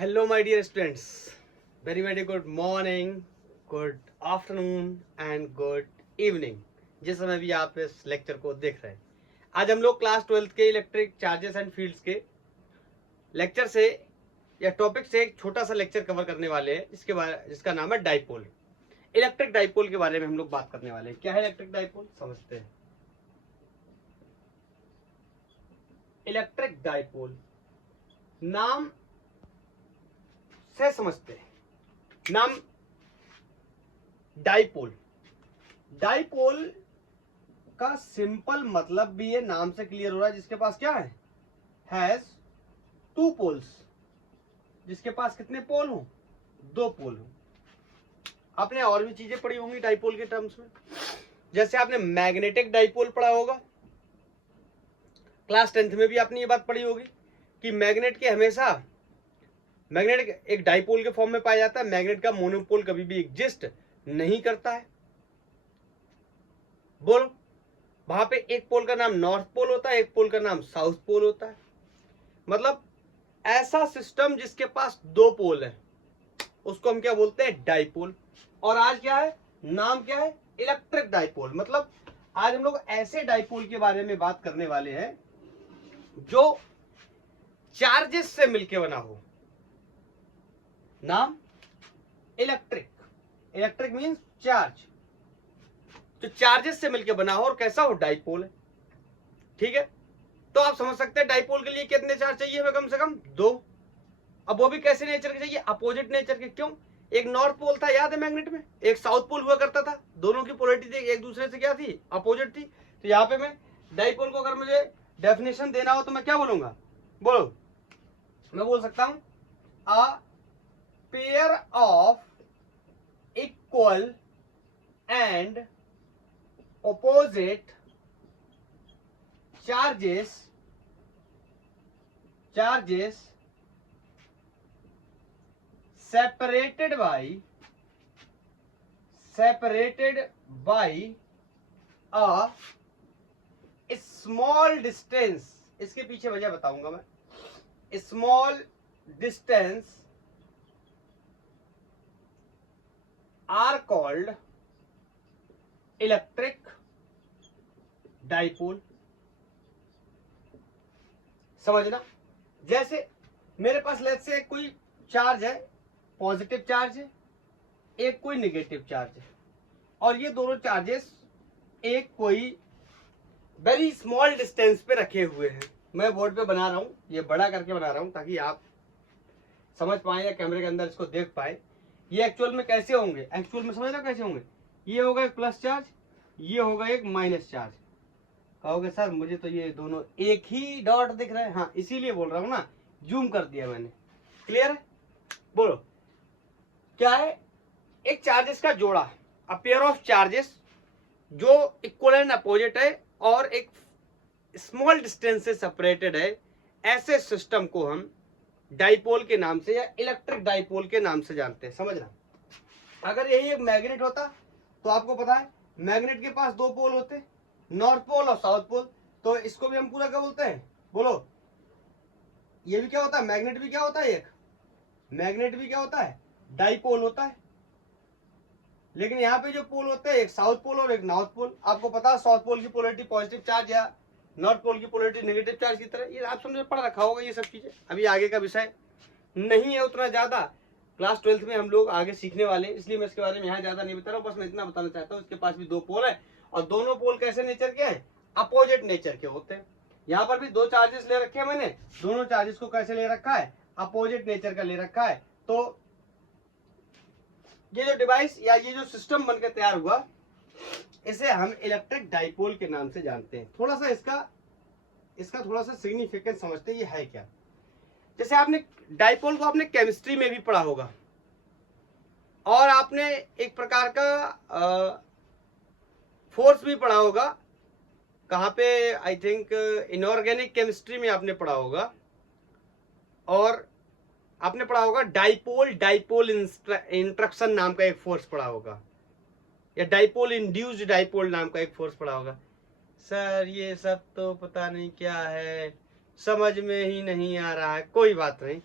Hello my dear students, very very good morning, good afternoon and good evening, जिस समय भी आप इस लेक्चर को देख रहे हैं। आज हम लोग क्लास 12th के इलेक्ट्रिक चार्जेस एंड फील्ड्स के लेक्चर से या टॉपिक से एक छोटा सा लेक्चर कवर करने वाले हैं जिसका नाम है डाइपोल। इलेक्ट्रिक डाइपोल के बारे में हम लोग बात करने वाले हैं। क्या है इलेक्ट्रिक डाइपोल, समझते हैं। इलेक्ट्रिक डाइपोल नाम से समझते हैं। नाम डाइपोल, डाइपोल का सिंपल मतलब भी ये नाम से क्लियर हो रहा है। जिसके पास क्या है, हैज टू पोल्स। जिसके पास कितने पोल हो, दो पोल हो। आपने और भी चीजें पढ़ी होंगी डाइपोल के टर्म्स में। जैसे आपने मैग्नेटिक डाइपोल पढ़ा होगा, क्लास 10th में भी आपने ये बात पढ़ी होगी कि मैग्नेट एक डाइपोल के फॉर्म में पाया जाता है। मैग्नेट का मोनोपोल कभी भी एग्जिस्ट नहीं करता है। बोलो, वहां पे एक पोल का नाम नॉर्थ पोल होता है, एक पोल का नाम साउथ पोल होता है। मतलब ऐसा सिस्टम जिसके पास दो पोल है उसको हम क्या बोलते हैं, डाइपोल। और आज क्या है, नाम क्या है, इलेक्ट्रिक डाइपोल। मतलब आज हम लोग ऐसे डाइपोल के बारे में बात करने वाले हैं जो चार्जेस से मिलके बना हो। नाम इलेक्ट्रिक, इलेक्ट्रिक मींस चार्ज, जो चार्जेस से मिलके बना हो और कैसा हो, डाइपोल है। ठीक है, तो आप समझ सकते हैं डाइपोल के लिए कितने चार्ज चाहिए हमें, कम से कम दो। अब वो भी कैसे नेचर के चाहिए, अपोजिट नेचर के। क्यों, एक नॉर्थ पोल था याद है मैग्नेट में, एक साउथ पोल हुआ करता था। दोनों की पोलैरिटी एक दूसरे से क्या थी, अपोजिट थी। तो यहाँ पे मैं डाइपोल को अगर मुझे डेफिनेशन देना हो तो मैं क्या बोलूंगा, बोलो, मैं बोल सकता हूं a pair of equal and opposite charges separated by a small distance। इसके पीछे वजह बताऊंगा मैं। Small distance are called electric dipole. समझना, जैसे मेरे पास लेट्स से कोई चार्ज है, पॉजिटिव चार्ज है, एक कोई नेगेटिव चार्ज है, और ये दोनों चार्जेस एक कोई वेरी स्मॉल डिस्टेंस पे रखे हुए हैं। मैं बोर्ड पे बना रहा हूं, ये बड़ा करके बना रहा हूं ताकि आप समझ पाए या कैमरे के अंदर इसको देख पाए ये एक्चुअल में कैसे होंगे। एक्चुअल में समझ लो कैसे होंगे। ये होगा एक प्लस चार्ज, ये होगा एक माइनस चार्ज। कहोगे सर मुझे तो ये दोनों एक ही डॉट दिख रहे हैं। हाँ, इसीलिए बोल रहा हूं ना, जूम कर दिया मैंने। क्लियर है, बोलो क्या है, एक चार्जेस का जोड़ा, अ पेयर ऑफ चार्जेस जो इक्वल एंड अपोजिट है और एक स्मॉल डिस्टेंस से सेपरेटेड है। ऐसे सिस्टम को हम डाइपोल के नाम से या इलेक्ट्रिक डाइपोल के नाम से जानते हैं। समझना, अगर यही एक मैग्नेट होता तो आपको पता है मैग्नेट के पास दो पोल होते, नॉर्थ पोल और साउथ पोल। तो इसको भी हम पूरा क्या बोलते हैं, बोलो, ये भी क्या होता है, मैग्नेट भी क्या होता है, एक मैग्नेट भी क्या होता है, डाइपोल होता है। लेकिन यहाँ पे जो पोल होते हैं, एक साउथ पोल और एक नॉर्थ पोल। आपको पता है साउथ पोल की पोलैरिटी पॉजिटिव चार्ज या नॉर्थ पोल की पोलैरिटी नेगेटिव चार्ज की तरह। ये आप समझ पढ़ रखा होगा ये सब चीजें। अभी आगे का विषय नहीं है उतना ज्यादा, क्लास 12th में हम लोग आगे सीखने वाले, इसलिए मैं इसके बारे में यहाँ ज्यादा नहीं बता रहा हूँ। बस मैं इतना बताना चाहता हूँ, इसके पास भी दो पोल है और दोनों पोल कैसे नेचर के हैं, अपोजिट नेचर के होते हैं। यहाँ पर भी दो चार्जेस ले रखे हैं मैंने, दोनों चार्जेस को कैसे ले रखा है, अपोजिट नेचर का ले रखा है। तो ये जो डिवाइस या ये जो सिस्टम बनकर तैयार हुआ, इसे हम इलेक्ट्रिक डाइपोल के नाम से जानते हैं। थोड़ा सा इसका थोड़ा सा सिग्निफिकेंस समझते हैं, ये है क्या। जैसे आपने डाइपोल को आपने केमिस्ट्री में भी पढ़ा होगा और आपने एक प्रकार का फोर्स भी पढ़ा होगा। कहाँ पे, आई थिंक इनऑर्गेनिक केमिस्ट्री में आपने पढ़ा होगा। और आपने पढ़ा होगा डाइपोल इंट्रक्शन नाम का एक फोर्स पढ़ा होगा, या डाइपोल इंड्यूस्ड डाइपोल नाम का एक फोर्स पढ़ा होगा। सर ये सब तो पता नहीं क्या है, समझ में ही नहीं आ रहा है। कोई बात नहीं,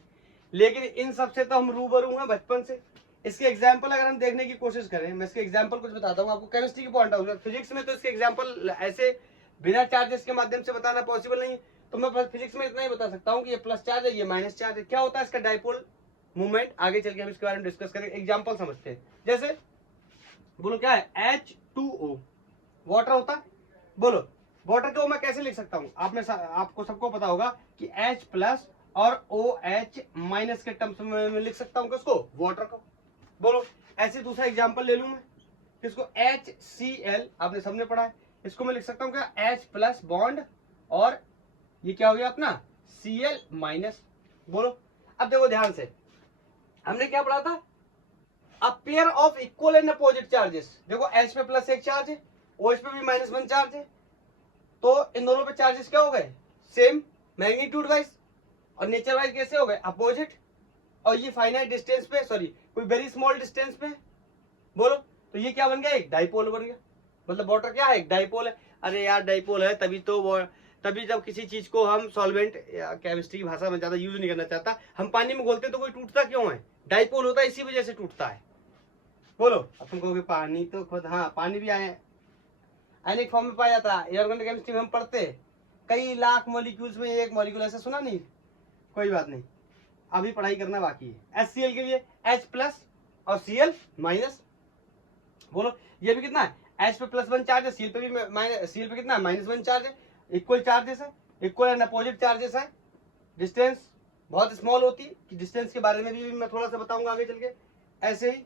लेकिन इन सबसे तो हम रूबरू हैं बचपन से। इसके एग्जाम्पल अगर हम देखने की कोशिश करें, मैं इसके एग्जाम्पल कुछ बताता हूँ आपको केमिस्ट्री की पॉइंट ऑफ व्यू। फिजिक्स में तो इसके एग्जाम्पल ऐसे बिना चार्जेस के माध्यम से बताना पॉसिबल नहीं, तो मैं फिजिक्स में इतना ही बता सकता हूँ कि ये प्लस चार्ज है, ये माइनस चार्ज है। क्या होता है इसका डाइपोल मूवमेंट, आगे चल के हम इसके बारे में डिस्कस करेंगे। एग्जाम्पल समझते हैं, जैसे बोलो क्या है, H2O वाटर होता है। बोलो वाटर को मैं कैसे लिख सकता हूँ, आपको सबको पता होगा कि H प्लस और OH माइनस के टर्म्स में लिख सकता हूँ किसको, वाटर को। बोलो ऐसे दूसरा एग्जांपल ले लूं मैं, किसको, HCl, आपने सबने पढ़ा है। इसको मैं लिख सकता हूँ क्या, H प्लस बॉन्ड और ये क्या हो गया अपना Cl माइनस। बोलो अब देखो ध्यान से, हमने क्या पढ़ा था, a pair of equal and opposite charges. देखो H पे प्लस एक चार्ज है, OH पे भी -1 चार्ज है, तो इन दोनों पे चार्जेस क्या हो गए, सेम मैग्नीट्यूड वाइज, और नेचर वाइज कैसे हो गए, अपोजिट। और ये फाइनाइट डिस्टेंस पे, सॉरी कोई वेरी स्मॉल डिस्टेंस पे। बोलो तो ये क्या बन गया, एक डाइपोल बन गया। मतलब वाटर क्या है, एक डाइपोल है। अरे यार डाइपोल है तभी जब किसी चीज को हम सॉल्वेंट या केमिस्ट्री की भाषा में ज्यादा यूज नहीं करना चाहता, हम पानी में घोलते तो कोई टूटता क्यों है, डाइपोल होता है, इसी वजह से टूटता है। बोलो अब तुम कहोगे पानी तो खुद, हाँ पानी भी आए आयनिक फॉर्म में पाया जाता है। इनऑर्गेनिक केमिस्ट्री में हम पढ़ते कई लाख मॉलिक्यूल्स में एक मॉलिक्यूल, ऐसा सुना नहीं, कोई बात नहीं, अभी पढ़ाई करना बाकी है। HCl के लिए H प्लस और Cl माइनस। बोलो ये भी कितना है, H पे +1 चार्ज है, Cl पे भी Cl पे कितना है, -1 चार्ज है। इक्वल चार्जेस है, इक्वल एंड अपोजिट चार्जेस है। डिस्टेंस बहुत स्मॉल होती है, कि डिस्टेंस के बारे में भी मैं थोड़ा सा बताऊंगा आगे चल के। ऐसे ही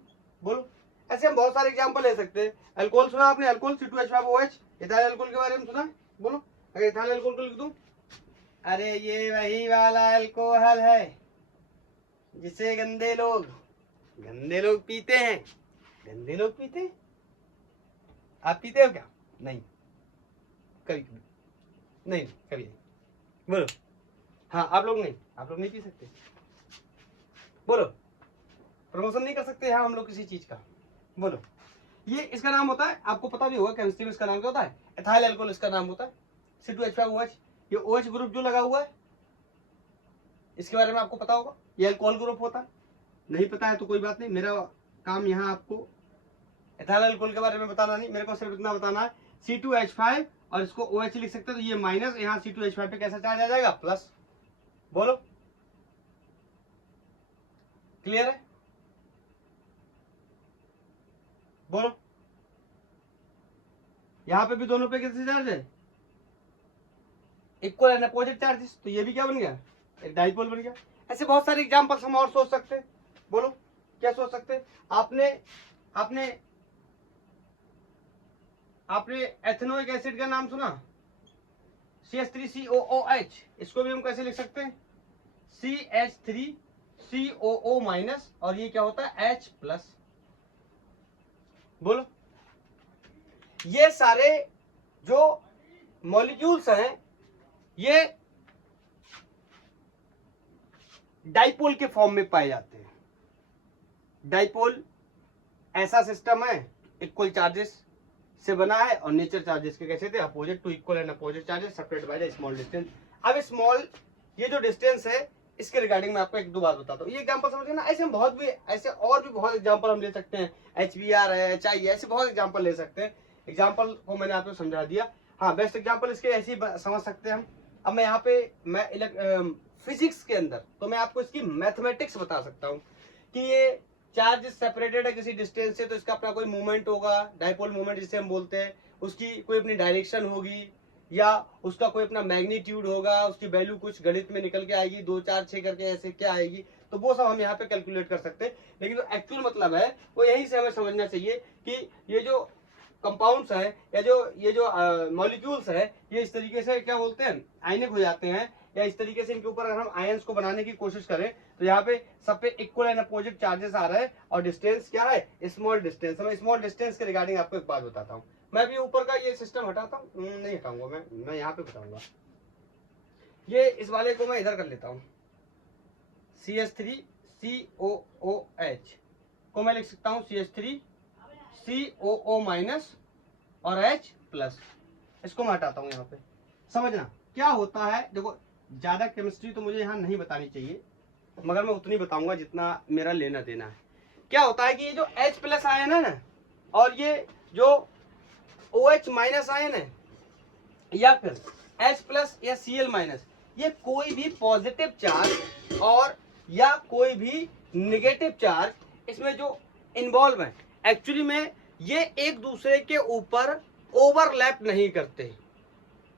बोलो, ऐसे हम बहुत सारे एग्जाम्पल ले सकते हैं। अल्कोहल सुना आपने, अल्कोहल C2H5OH, इथाइल अल्कोहल के बारे में सुना, बोलो अगर इथाइल अल्कोहल को लिख दूं, अरे ये वही वाला अल्कोहल है जिसे गंदे लोग पीते हैं। गंदे लोग पीते हैं, आप पीते हो क्या, नहीं, कभी नहीं, कभी नहीं। बोलो हाँ, आप लोग नहीं पी सकते। बोलो प्रमोशन नहीं कर सकते हाँ हम लोग किसी चीज का। बोलो ये इसका नाम होता है, आपको पता भी होगा केमिस्ट्री में इसका नाम क्या होता है, एथाइल अल्कोहल इसका नाम होता है। C2H5OH, ये OH ग्रुप जो लगा हुआ है, इसके बारे में आपको पता होगा, ये अल्कोहल ग्रुप होता है। नहीं पता है तो कोई बात नहीं, मेरा काम यहाँ आपको एथाइल अल्कोहल के बारे में बताना नहीं, मेरे को सिर्फ इतना बताना है C2H5 और इसको OH लिख सकते हैं, तो ये माइनस, यहाँ C2H5 पे कैसा चार्ज आ जाएगा, प्लस। बोलो क्लियर है, बोलो यहाँ पे भी दोनों पे कैसे चार्ज है, इक्वल एंड अपोजिट चार्जेस, तो ये भी क्या बन गया, एक डाइपोल बन गया। ऐसे बहुत सारे एग्जांपल्स हम और सोच सकते हैं। बोलो क्या सोच सकते हैं, आपने एथेनोइक एसिड का नाम सुना, CH3COOH, इसको भी हम कैसे लिख सकते हैं, CH3COO माइनस, और ये क्या होता है, H प्लस। बोलो ये सारे जो मॉलिक्यूल्स हैं ये डाइपोल के फॉर्म में पाए जाते हैं। डाइपोल ऐसा सिस्टम है, इक्वल चार्जेस से बना है, और नेचर चार्जेस के कैसे थे, opposite to equal and opposite charges separate by the small distance. अब स्मॉल ये जो डिस्टेंस है इसके रिगार्डिंग मैं आपको एक दो बात बताता हूँ, ये एग्जांपल समझ ना। ऐसे हम बहुत भी, ऐसे और भी बहुत एग्जांपल हम ले सकते हैं, HBr है, HI है, ऐसे बहुत एग्जांपल ले सकते हैं। एग्जांपल को मैंने आपको समझा दिया। हाँ बेस्ट एग्जांपल इसके ऐसे ही समझ सकते हैं हम। अब मैं यहाँ पे फिजिक्स के अंदर तो मैं आपको इसकी मैथमेटिक्स बता सकता हूँ कि ये चार्ज सेपरेटेड है किसी डिस्टेंस से, तो इसका अपना कोई मूवमेंट होगा, डाइपोल मूवमेंट जिसे हम बोलते हैं, उसकी कोई अपनी डायरेक्शन होगी, या उसका कोई अपना मैग्नीट्यूड होगा, उसकी वैल्यू कुछ गणित में निकल के आएगी, 2 4 6 करके ऐसे क्या आएगी, तो वो सब हम यहाँ पे कैलकुलेट कर सकते हैं। लेकिन जो एक्चुअल मतलब है वो यहीं से हमें समझना चाहिए कि ये जो कंपाउंड्स हैं या ये जो मॉलिक्यूल्स है, ये इस तरीके से क्या बोलते हैं, आयनिक हो जाते हैं, या इस तरीके से इनके ऊपर अगर हम आयंस को बनाने की कोशिश करें तो यहाँ पे सब पे इक्वल एंड अपोजिट चार्जेस आ रहा है, और डिस्टेंस क्या है, स्मॉल डिस्टेंस। मैं स्मॉल डिस्टेंस के रिगार्डिंग आपको एक बात बताता हूँ। मैं भी ऊपर का ये सिस्टम हटाता हूँ, नहीं हटाऊंगा मैं यहाँ पे बताऊंगा। ये इस वाले को मैं इधर कर लेता हूँ, CH3COOH को मैं लिख सकता हूँ CH3COO माइनस और H प्लस। इसको मैं हटाता हूँ यहाँ पे। समझना क्या होता है, देखो ज्यादा केमिस्ट्री तो मुझे यहाँ नहीं बतानी चाहिए, मगर मैं उतनी बताऊंगा जितना मेरा लेना देना है। क्या होता है कि ये जो H प्लस आयन है ना और ये जो OH माइनस आयन है या फिर H प्लस या Cl माइनस, ये कोई भी पॉजिटिव चार्ज और या कोई भी निगेटिव चार्ज इसमें जो इन्वॉल्व है, एक्चुअली में ये एक दूसरे के ऊपर ओवरलैप नहीं करते।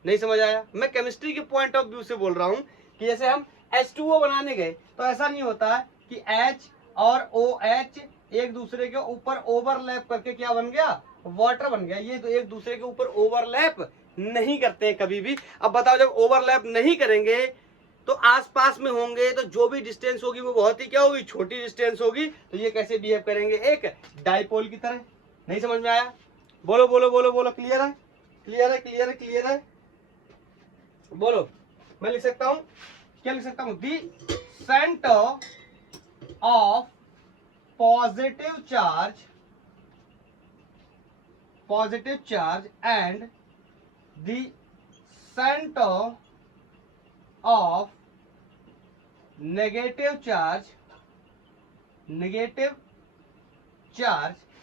नहीं समझ आया? मैं केमिस्ट्री के पॉइंट ऑफ व्यू से बोल रहा हूं कि जैसे हम H2O बनाने गए तो ऐसा नहीं होता है कि H और OH एक दूसरे के ऊपर ओवरलैप करके क्या बन गया, वाटर बन गया। ये तो एक दूसरे के ऊपर ओवरलैप नहीं करते हैं कभी भी। अब बताओ, जब ओवरलैप नहीं करेंगे तो आसपास में होंगे तो जो भी डिस्टेंस होगी वो बहुत ही क्या होगी, छोटी डिस्टेंस होगी। तो ये कैसे बिहेव करेंगे, एक डाइपोल की तरह। नहीं समझ में आया? बोलो बोलो बोलो बोलो। क्लियर है? क्लियर है? क्लियर है? क्लियर है? बोलो। मैं लिख सकता हूं, क्या लिख सकता हूं, the centre of positive charge and the centre of negative charge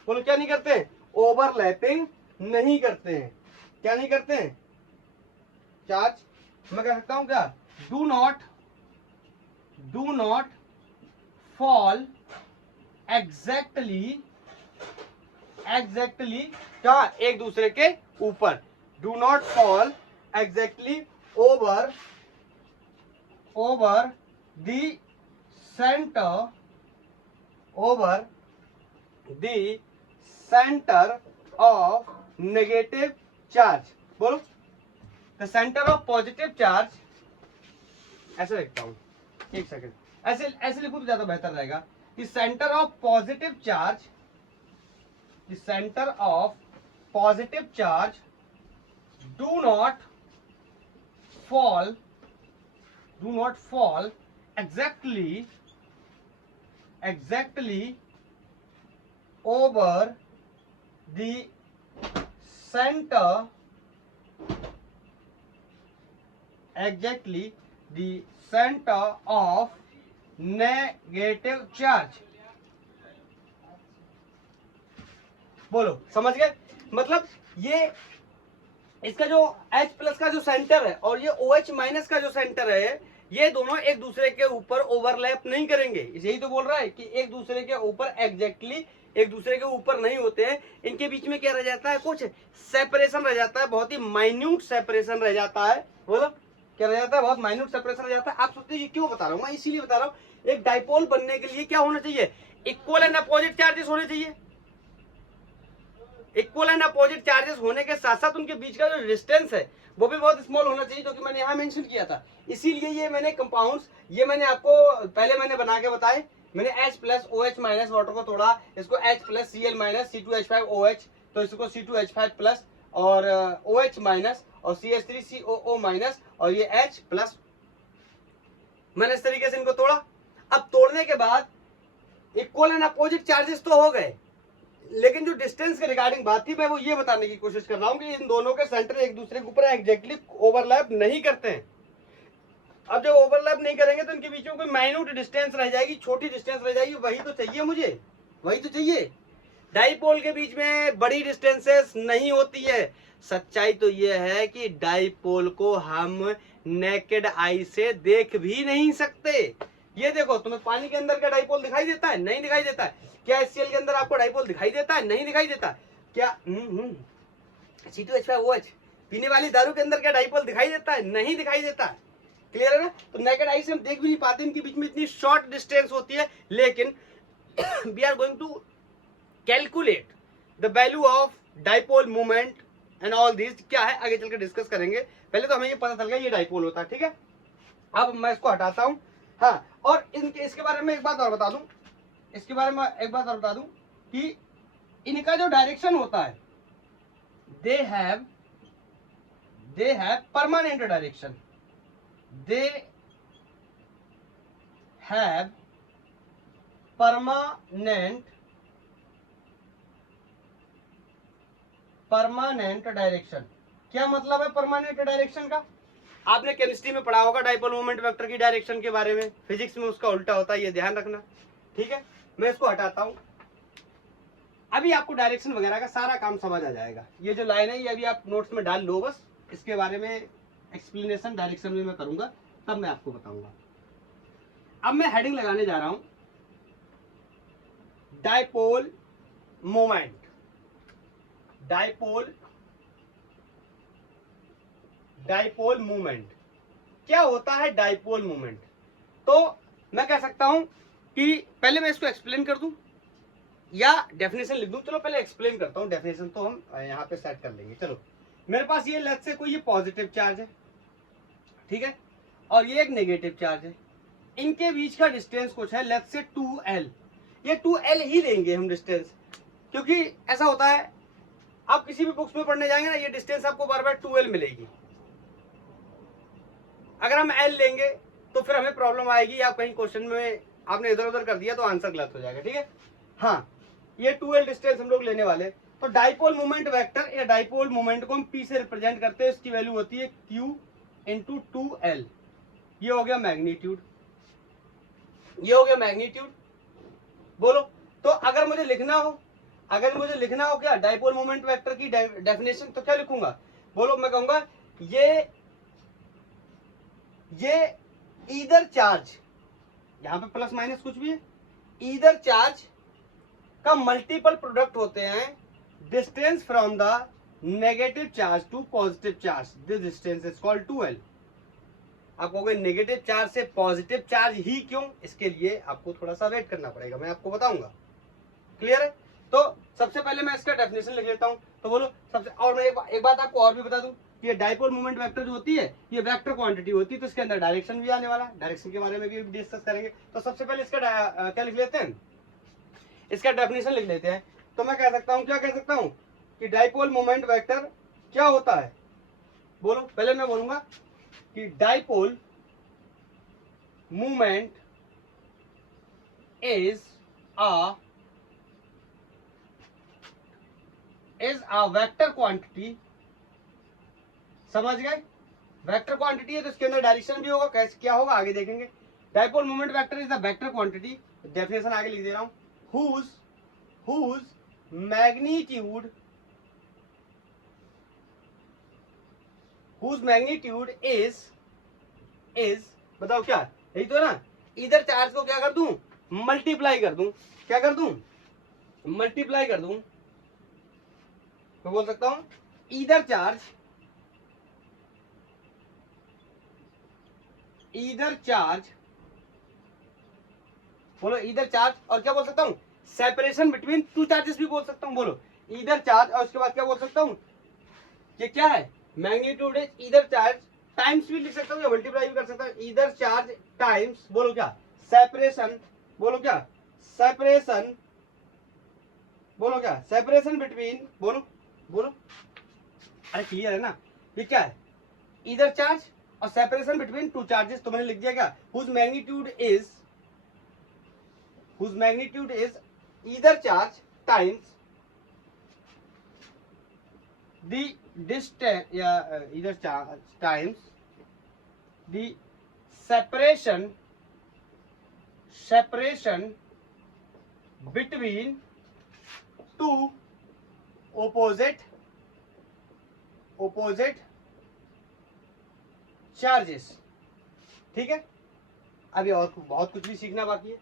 बोलो क्या नहीं करते हैं, ओवरलैपिंग नहीं करते हैं। क्या नहीं करते हैं, चार्ज। मैं कह सकता हूं क्या, डू नॉट फॉल एग्जैक्टली क्या, एक दूसरे के ऊपर। Do not fall exactly over the centre of negative charge. बोलो, the centre of positive charge, ऐसे लिखता हूं, एक सेकंड, ऐसे लिखूं तो ज्यादा बेहतर रहेगा। The centre of positive charge do not fall exactly over the center of negative charge। बोलो, समझ गए? मतलब ये इसका जो H प्लस का जो सेंटर है और ये OH माइनस का जो सेंटर है, ये दोनों एक दूसरे के ऊपर ओवरलैप नहीं करेंगे। यही तो बोल रहा है कि एक दूसरे के ऊपर एग्जैक्टली एक दूसरे के ऊपर नहीं होते हैं। इनके बीच में क्या रह जाता है, कुछ सेपरेशन रह जाता है, बहुत ही माइन्यूट सेपरेशन रह जाता है। बोलो, क्या रह जाता है, बहुत माइन्यूट सेपरेशन रह जाता है। आप सोचते हैं क्यों बता रहा हूँ मैं, इसीलिए बता रहा हूँ, एक डाइपोल बनने के लिए क्या होना चाहिए, इक्वल एंड अपोजिट चार्जेस होने चाहिए। इक्वल एंड अपोजिट चार्जेस होने के साथ साथ उनके बीच का जो डिस्टेंस है वो भी बहुत स्मॉल होना चाहिए, जो कि मैंने यहाँ मेंशन किया था। इसीलिए ये मैंने कंपाउंड्स, ये मैंने आपको पहले मैंने बना के बताए। मैंने H plus OH minus water को तोड़ा, इसको H plus Cl minus C2H5OH, तो इसको C2H5 प्लस और OH माइनस और CH3COO माइनस और ये H प्लस। मैंने इस तरीके से इनको तोड़ा। अब तोड़ने के बाद इक्वल एंड अपोजिट चार्जेस तो हो गए, लेकिन जो डिस्टेंस के रिगार्डिंग बात थी मैं वो ये बताने की कोशिश कर रहा हूं कि इन दोनों के सेंटर एक दूसरे के ऊपर एग्जैक्टली ओवरलैप नहीं करते हैं। अब जब ओवरलैप नहीं करेंगे तो इनके बीच में कोई माइन्यूट डिस्टेंस रह जाएगी, छोटी डिस्टेंस रह जाएगी। वही तो चाहिए मुझे, वही तो चाहिए। डाइपोल के बीच में बड़ी डिस्टेंसेस नहीं होती है। सच्चाई तो ये है कि डाइपोल को हम नेकेड आई से देख भी नहीं सकते। ये देखो, तुम्हें पानी के अंदर का डाइपोल दिखाई देता है? नहीं दिखाई देता है। क्या HCl के अंदर आपको डाइपोल दिखाई देता है? नहीं दिखाई देता। क्या C2H5OH पीने वाली दारू के अंदर क्या डाइपोल दिखाई देता है? नहीं दिखाई देता। क्लियर है ना? तो नेकेड आई से हम देख भी नहीं पाते, इनके बीच में इतनी शॉर्ट डिस्टेंस होती है। लेकिन we are going to calculate the value of dipole movement and all this क्या है, आगे चलकर डिस्कस करेंगे। पहले तो हमें ये पता चल गया ये डाइपोल होता है, ठीक है। अब मैं इसको हटाता हूं। हाँ, और इसके बारे में एक बात और बता दूं, कि इनका जो डायरेक्शन होता है, they have permanent direction. They have permanent direction. क्या मतलब है परमानेंट डायरेक्शन का? आपने केमिस्ट्री में पढ़ा होगा डाइपोल मोमेंट वेक्टर की डायरेक्शन के बारे में, फिजिक्स में उसका उल्टा होता है, ये ध्यान रखना, ठीक है। मैं इसको हटाता हूं, अभी आपको डायरेक्शन वगैरह का सारा काम समझ आ जाएगा। ये जो लाइन है ये अभी आप नोट्स में डाल लो, बस इसके बारे में एक्सप्लेनेशन डायरेक्शन में मैं करूंगा, तब मैं आपको बताऊंगा। अब मैं हेडिंग लगाने जा रहा हूं डाइपोल मोमेंट। डाइपोल मोमेंट क्या होता है? डाइपोल मोमेंट, तो मैं कह सकता हूं कि पहले मैं इसको एक्सप्लेन कर दूं या डेफिनेशन लिख दूं। चलो पहले एक्सप्लेन करता हूं, डेफिनेशन तो हम यहां पे सेट कर लेंगे। चलो मेरे पास ये लेट्स से कोई ये पॉजिटिव चार्ज है, ठीक है, और ये एक नेगेटिव चार्ज है, इनके बीच का डिस्टेंस कुछ है लेट्स से 2l। ये 2l ही लेंगे हम डिस्टेंस, क्योंकि ऐसा होता है आप किसी भी बुक्स में पढ़ने जाएंगे ना, ये डिस्टेंस आपको बार बार 2l मिलेगी। अगर हम l लेंगे तो फिर हमें प्रॉब्लम आएगी, या कहीं क्वेश्चन में आपने इधर उधर कर दिया तो आंसर गलत हो जाएगा, ठीक है। हाँ, ये 2l डिस्टेंस हम लोग लेने वाले। तो डाइपोल मोमेंट वेक्टर या डाइपोल मोमेंट को हम p से रिप्रेजेंट करते हैं, इसकी वैल्यू होती है q इंटू 2l। ये हो गया मैग्नीट्यूड, ये हो गया मैग्नीट्यूड। बोलो, तो अगर मुझे लिखना हो क्या डाइपोल मोमेंट वेक्टर की डेफिनेशन, तो क्या लिखूंगा? बोलो, मैं कहूंगा ये ईदर चार्ज, यहां पे प्लस माइनस कुछ भी है, ईदर चार्ज का मल्टीपल प्रोडक्ट होते हैं distance from the negative charge to positive charge, this distance is called 2l। आप कहोगे नेगेटिव चार्ज से पॉजिटिव चार्ज ही क्यों? इसके लिए आपको थोड़ा सा वेट करना पड़ेगा, मैं आपको बताऊंगा। क्लियर है? तो सबसे पहले मैं इसका डेफिनेशन लिख लेता हूं। तो बोलो सबसे, और मैं एक बात आपको और भी बता दूं, ये डाइपोल मोमेंट वेक्टर जो होती है ये वेक्टर क्वांटिटी होती है, तो इसके अंदर डायरेक्शन भी आने वाला, डायरेक्शन के बारे में भी डिस्कस करेंगे। तो सबसे पहले इसका क्या लिख लेते हैं, इसका डेफिनेशन लिख लेते हैं। तो मैं कह सकता हूं, क्या कह सकता हूं कि डाइपोल मोमेंट वेक्टर क्या होता है? बोलो, पहले मैं बोलूंगा कि dipole moment is a vector quantity. समझ गए? वेक्टर क्वांटिटी है तो इसके अंदर डायरेक्शन भी होगा, कैसे क्या होगा आगे देखेंगे। Dipole moment vector is the vector quantity, definition आगे लिख दे रहा हूं, whose magnitude is बताओ क्या, यही तो है ना। इधर चार्ज को क्या कर दूं, मल्टीप्लाई कर दूं, क्या कर दूं, मल्टीप्लाई कर दूं। तो बोल सकता हूं इधर चार्ज बोलो इधर चार्ज, और क्या बोल सकता हूं, सेपरेशन बिटवीन टू चार्जेस भी बोल सकता हूं। बोलो इधर चार्ज, और उसके बाद क्या बोल सकता हूं, ये क्या है, मैग्नीट्यूड है इधर चार्ज टाइम्स भी लिख सकता हूं या मल्टीप्लाई भी कर सकता हूं, इधर चार्ज टाइम्स, बोलो क्या, सेपरेशन, बोलो क्या, सेपरेशन, बोलो क्या, सेपरेशन बिटवीन, बोलो अरे क्लियर है ना, ये क्या है, इधर चार्ज और सेपरेशन बिटवीन टू चार्जेस। तो मैंने लिख दिया क्या, whose magnitude is either charge times the distance, either charge times the separation between two opposite charges. ठीक है, अभी और बहुत कुछ भी सीखना बाकी है।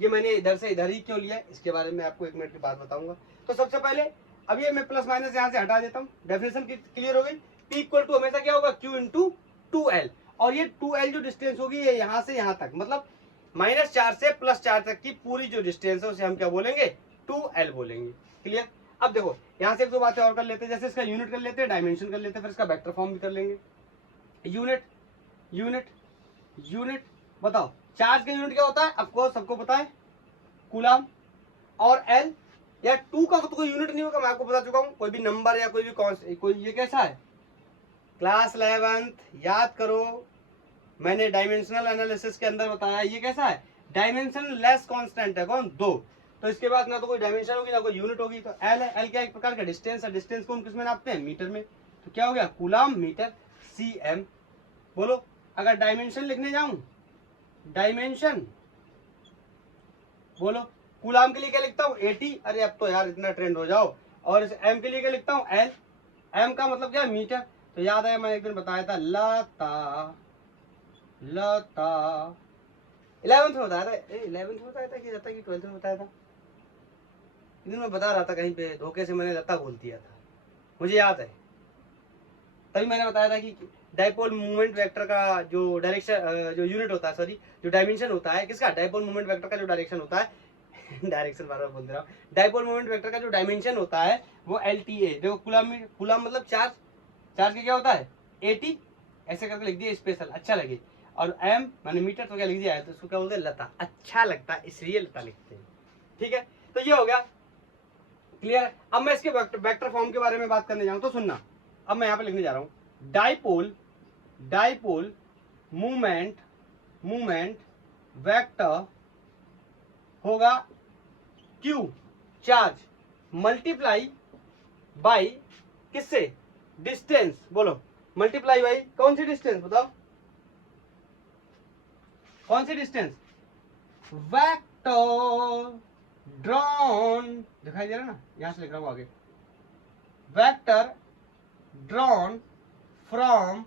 ये मैंने इधर से इधर ही क्यों लिया, इसके बारे में आपको 1 मिनट के बाद बताऊंगा। तो सबसे पहले अब ये मैं प्लस माइनस यहाँ से हटा देता हूँ, डेफिनेशन क्लियर हो गई। P इक्वल टू हमेशा क्या होगा, Q इंटू 2L, और ये 2L जो डिस्टेंस होगी ये यहाँ से यहाँ तक, मतलब -4 से +4 तक की पूरी जो डिस्टेंस है उसे हम क्या बोलेंगे, 2L बोलेंगे। क्लियर? अब देखो यहाँ से एक दो बातें और कर लेते हैं, जैसे इसका यूनिट कर लेते हैं, डायमेंशन कर लेते हैं, फिर इसका वेक्टर फॉर्म भी कर लेंगे। यूनिट बताओ, चार्ज का यूनिट क्या होता है, ऑफकोर्स सबको पता है, कूलम। और एल या 2 का तो कोई यूनिट नहीं होगा, मैं आपको बता चुका हूं, कोई भी नंबर या कोई ये कैसा है, क्लास 11th याद करो, मैंने डायमेंशनल एनालिसिस के अंदर बताया, ये कैसा है, डायमेंशन लेस कांस्टेंट है, कौन, 2। तो इसके बाद ना तो कोई डायमेंशन होगी ना कोई यूनिट होगी। तो एल है, एल क्या एक प्रकार का डिस्टेंस है, डिस्टेंस को हम किसमें नापते हैं, मीटर में। तो क्या हो गया, कूलम मीटर CM। बोलो, अगर डायमेंशन लिखने जाऊं, डायमेंशन, बोलो कूलाम के लिए क्या लिखता हूँ 80, अरे अब तो यार इतना ट्रेंड हो जाओ। और इस एम के लिए क्या लिखता हूँ एल, एम का मतलब क्या है मीटर। तो याद है मैंने एक दिन बताया था लता, लता 11th में बताया था, 11th में बताया था कि लता की 12th में बताया था, इधर मैं बता रहा था कहीं पे, धोखे से मैंने लता बोल दिया था, मुझे याद है। तभी मैंने बताया था कि डाइपोल मूवमेंट वेक्टर का जो डायरेक्शन, जो यूनिट होता है, सॉरी जो डायमेंशन होता है किसका, डाइपोल मूवमेंट वेक्टर का जो डायरेक्शन होता है डायरेक्शन बार बार बोल दे रहा हूँ, डाइपोल मूवमेंट वेक्टर का जो डायमेंशन होता है वो LTA, देखो कूलम, कूलम मतलब चार्ज, चार्ज का क्या होता है 80, ऐसे करके लिख दिया स्पेशल अच्छा लगे, और एम माने मीटर, तो क्या लिख दिया है, तो उसको क्या बोलते हैं लता, अच्छा लगता है इसलिए लता लिखते हैं। ठीक है, तो ये हो गया क्लियर। अब मैं इसके वेक्टर फॉर्म के बारे में बात करने जाऊं तो सुनना, अब मैं यहाँ पे लिखने जा रहा हूं dipole, dipole movement, movement vector होगा Q चार्ज मल्टीप्लाई बाई किससे, डिस्टेंस, बोलो मल्टीप्लाई बाई कौन सी डिस्टेंस, बताओ कौन सी डिस्टेंस, वेक्टर ड्रॉन, दिखाई दे रहा ना, यहां से लिख रहा हूं आगे, vector drawn from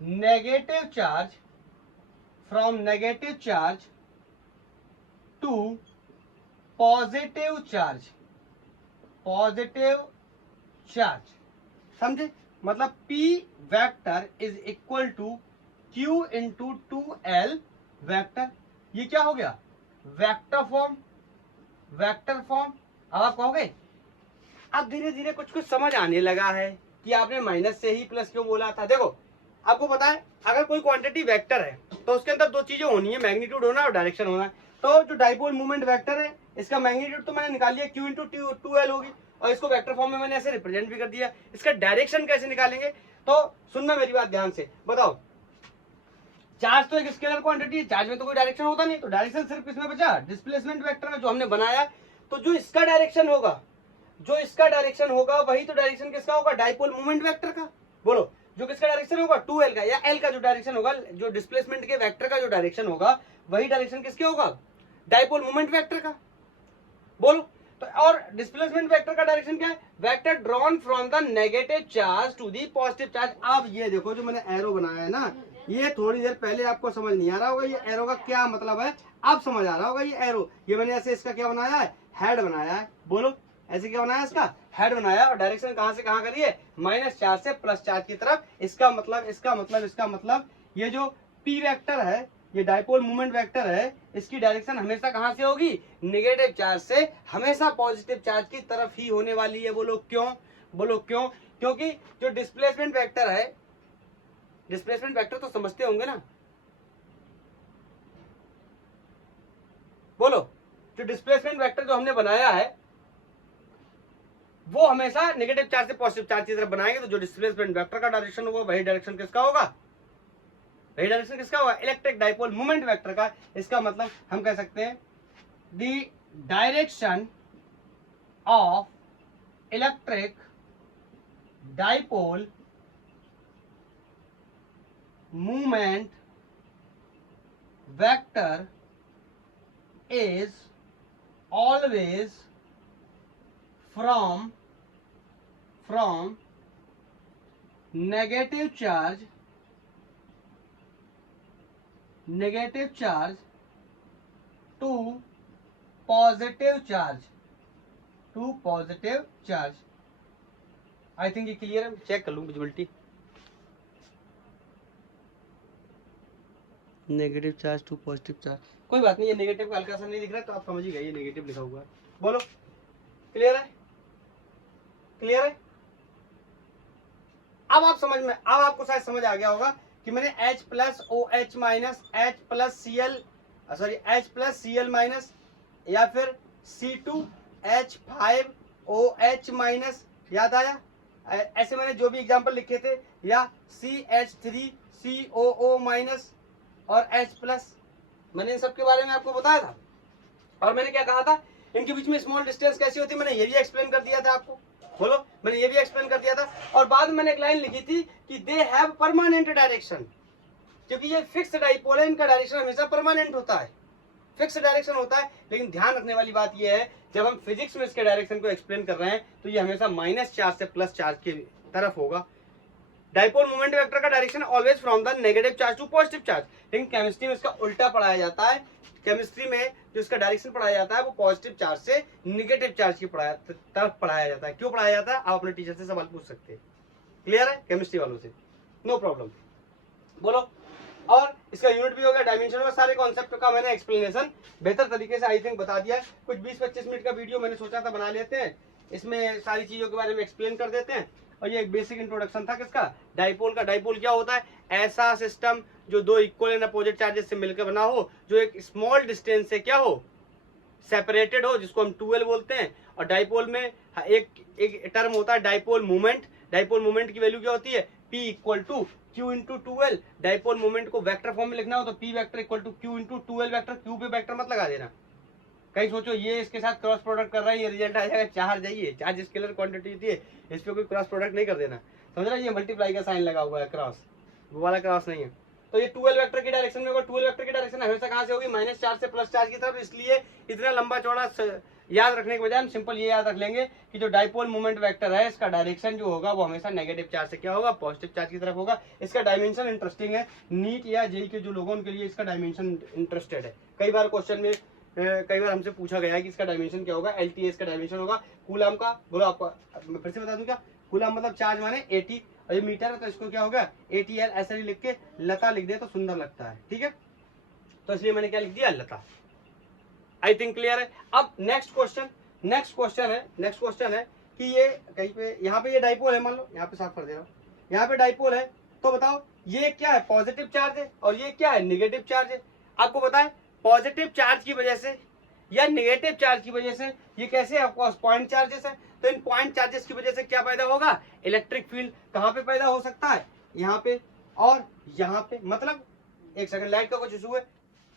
negative charge, from negative charge to positive charge, positive charge, समझे, मतलब P vector is equal to Q into 2L vector, ये क्या हो गया वेक्टर फॉर्म, वेक्टर फॉर्म। अब आप कहोगे अब धीरे धीरे कुछ कुछ समझ आने लगा है कि आपने माइनस से ही प्लस क्यों बोला था। देखो आपको पता है अगर कोई क्वांटिटी वेक्टर है तो उसके अंदर दो चीजें होनी है, मैग्नीट्यूड होना और डायरेक्शन होना। तो जो डाइपोल मूवमेंट वेक्टर है इसका मैग्नीट्यूड तो मैंने निकाल लिया Q इंटू 2L होगी, और इसको वेक्टर फॉर्म में मैंने ऐसे रिप्रेजेंट भी कर दिया। इसका डायरेक्शन कैसे निकालेंगे, तो सुनना मेरी बात ध्यान से, बताओ चार्ज तो एक स्केलर क्वांटिटी है, चार्ज में तो कोई डायरेक्शन होता नहीं, तो डायरेक्शन सिर्फ किसमें बचा, डिस्प्लेसमेंट वेक्टर में जो हमने बनाया। तो जो इसका डायरेक्शन होगा, जो इसका डायरेक्शन होगा वही तो डायरेक्शन किसका होगा, डाइपोल मूवमेंट वेक्टर का। बोलो जो किसका डायरेक्शन होगा 2L का, या L का जो डायरेक्शन होगा, जो डिस्प्लेसमेंट के वेक्टर का जो डायरेक्शन होगा वही डायरेक्शन किसके होगा, डाइपोल मूवमेंट वेक्टर का। बोलो तो, और डिस्प्लेसमेंट वेक्टर का डायरेक्शन क्या है, vector drawn from the negative charge to the positive charge. अब ये देखो जो मैंने एरो बनाया है ना, ये थोड़ी देर पहले आपको समझ नहीं आ रहा होगा ये एरो का क्या मतलब है, अब समझ आ रहा होगा ये एरो, ये मैंने ऐसे इसका क्या बनाया है, हेड बनाया है। बोलो ऐसे क्या बनाया, इसका हेड बनाया, और डायरेक्शन कहां से कहां करिए, -4 से +4 की तरफ। इसका मतलब ये जो P वेक्टर है, ये डाइपोल मूवमेंट वेक्टर है, इसकी डायरेक्शन हमेशा कहां से होगी, नेगेटिव चार्ज से हमेशा पॉजिटिव चार्ज की तरफ ही होने वाली है। बोलो क्यों, बोलो क्यों, क्योंकि जो डिस्प्लेसमेंट वेक्टर है, डिस्प्लेसमेंट वेक्टर तो समझते होंगे ना, बोलो जो डिस्प्लेसमेंट वेक्टर जो हमने बनाया है वो हमेशा नेगेटिव चार्ज से पॉजिटिव चार्ज की तरफ बनाएंगे। तो जो डिस्प्लेसमेंट वेक्टर का डायरेक्शन होगा वही डायरेक्शन किसका होगा, वही डायरेक्शन किसका होगा, इलेक्ट्रिक डाइपोल मूवमेंट वेक्टर का। इसका मतलब हम कह सकते हैं the direction of electric dipole movement vector is always from negative charge to positive charge। I think ये क्लियर है, चेक कर लूं visibility. Negative charge to positive charge, कोई बात नहीं, ये नेगेटिव हल्का सा नहीं दिख रहा है तो आप समझ ही गए ये नेगेटिव लिखा हुआ है। बोलो क्लियर है, क्लियर है। अब आप समझ में, अब आपको शायद समझ आ गया होगा कि मैंने H plus OH minus H plus Cl minus या फिर C2H5OH माइनस, याद आया, ऐसे मैंने जो भी एग्जांपल लिखे थे, या CH3COO माइनस और H प्लस, मैंने इन सब के बारे में आपको बताया था। और मैंने क्या कहा था, इनके बीच में स्मॉल डिस्टेंस कैसी होती है, मैंने ये भी एक्सप्लेन कर दिया था आपको। बोलो मैंने ये भी एक्सप्लेन कर दिया था। और बाद में मैंने एक लाइन लिखी थी कि दे हैव परमानेंट डायरेक्शन, क्योंकि ये फिक्स डाइपोल है, इनका डायरेक्शन हमेशा परमानेंट होता है, फिक्स डायरेक्शन होता है। लेकिन ध्यान रखने वाली बात यह है, जब हम फिजिक्स में इसके डायरेक्शन को एक्सप्लेन कर रहे हैं तो ये हमेशा माइनस चार्ज से प्लस चार्ज की तरफ होगा। डाइपोल मोमेंट वेक्टर का direction always from the negative charge to positive charge. लेकिन केमिस्ट्री में इसका उल्टा पढ़ाया जाता है, केमिस्ट्री में जो इसका डायरेक्शन पढ़ाया जाता है वो पॉजिटिव चार्ज से नेगेटिव चार्ज की तरफ पढ़ाया जाता है। क्यों पढ़ाया जाता है, आप अपने टीचर से सवाल पूछ सकते हैं। क्लियर है केमिस्ट्री वालों से, नो प्रॉब्लम। बोलो। और इसका यूनिट भी हो गया, डायमेंशन में सारे कॉन्सेप्ट का मैंने एक्सप्लेनेशन बेहतर तरीके से आई थिंक बता दिया है। कुछ 20-25 मिनट का वीडियो मैंने सोचा था बना लेते हैं, इसमें सारी चीजों के बारे में एक्सप्लेन कर देते हैं। और ये एक बेसिक इंट्रोडक्शन था किसका, डाइपोल का। डाइपोल क्या होता है, ऐसा सिस्टम जो दो इक्वल एंड अपोजिट चार्जेस से मिलकर बना हो, जो एक स्मॉल डिस्टेंस से क्या हो, सेपरेटेड हो, जिसको हम 2L बोलते हैं। और डाइपोल में एक टर्म होता है डाइपोल मोमेंट। डाइपोल मोमेंट की वैल्यू क्या होती है, P equal to Q into 2L। Dipole moment को वेक्टर फॉर्म में लिखना हो तो P vector equal to Q into 2L vector. Q पे वेक्टर मत लगा देना, कहीं सोचो ये इसके साथ क्रॉस प्रोडक्ट कर रहा है, ये रिजल्ट आ जाएगा चार्ज है, ये चार्ज स्केलर क्वांटिटी थी, इस पे कोई क्रॉस प्रोडक्ट नहीं कर देना, समझ रहा है। ये मल्टीप्लाई का साइन लगा हुआ है, क्रॉस, वो वाला क्रॉस नहीं है। तो ये 2L वेक्टर की डायरेक्शन में होगा। 2L वेक्टर की डायरेक्शन हमेशा कहां से होगी, माइनस चार्ज से प्लस चार्ज की तरफ। इसलिए इतना लंबा चौड़ा याद रखने के बजाय हम सिंपल ये याद रख लेंगे कि जो डाइपोल मोमेंट वेक्टर है इसका डायरेक्शन जो होगा वो हमेशा नेगेटिव चार्ज से क्या होगा, पॉजिटिव चार्ज की तरफ होगा। इसका डायमेंशन इंटरेस्टिंग है, नीट या जेई के जो लोगों के लिए इसका डायमेंशन इंटरेस्टेड है। कई बार क्वेश्चन में कई बार हमसे पूछा गया है कि इसका डायमेंशन क्या होगा। LTS का डायमेंशन होगा कूलम का। बोलो आपको मैं फिर से बता दूं क्या, कूलम मतलब चार्ज माने 80, और ये मीटर है तो इसको क्या होगा ATL। ऐसा ही लिख के लता लिख दे तो सुंदर लगता है, ठीक है। तो इसलिए मैंने क्या लिख दिया, लता। आई थिंक क्लियर है। अब नेक्स्ट क्वेश्चन है कि ये कहीं पे यहाँ पे ये डाइपोल है, मान लो यहाँ पे साफ कर दे रहा हूँ, यहाँ पे डाइपोल है। तो बताओ ये क्या है, पॉजिटिव चार्ज है, और ये क्या है, निगेटिव चार्ज है। आपको बताए पॉजिटिव चार्ज की वजह से या निगेटिव चार्ज की वजह से ये कैसे आपको पॉइंट चार्जेस है, तो इन पॉइंट चार्जेस की वजह से क्या पैदा होगा, इलेक्ट्रिक फील्ड। कहाँ पे पैदा हो सकता है, यहाँ पे और यहाँ पे। मतलब एक सेकंड, लाइट का कुछ इशू है,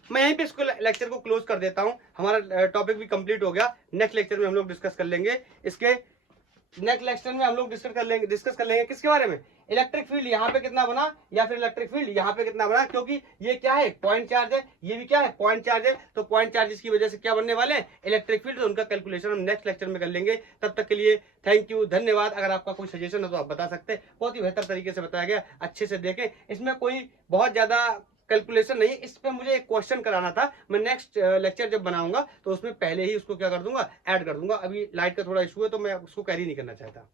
मैं यहीं पे इसको लेक्चर को क्लोज कर देता हूँ। हमारा टॉपिक भी कंप्लीट हो गया। नेक्स्ट लेक्चर में हम लोग डिस्कस कर लेंगे इसके, नेक्स्ट लेक्चर में हम लोग डिस्कस कर लेंगे किसके बारे में, इलेक्ट्रिक फील्ड यहाँ पे कितना बना या फिर इलेक्ट्रिक फील्ड यहाँ पे कितना बना। क्योंकि ये क्या है, पॉइंट चार्ज है, ये भी क्या है, पॉइंट चार्ज है। तो पॉइंट चार्जेस की वजह से क्या बनने वाले हैं, इलेक्ट्रिक फील्ड। तो उनका कैलकुलेशन हम नेक्स्ट लेक्चर में कर लेंगे। तब तक के लिए थैंक यू, धन्यवाद। अगर आपका कोई सजेशन है तो आप बता सकते हैं। बहुत ही बेहतर तरीके से बताया गया, अच्छे से देखें। इसमें कोई बहुत ज्यादा कैलकुलेशन नहीं, इस पे मुझे एक क्वेश्चन कराना था। मैं नेक्स्ट लेक्चर जब बनाऊंगा तो उसमें पहले ही उसको क्या कर दूंगा, ऐड कर दूंगा। अभी लाइट का थोड़ा इशू है तो मैं उसको कैरी नहीं करना चाहता।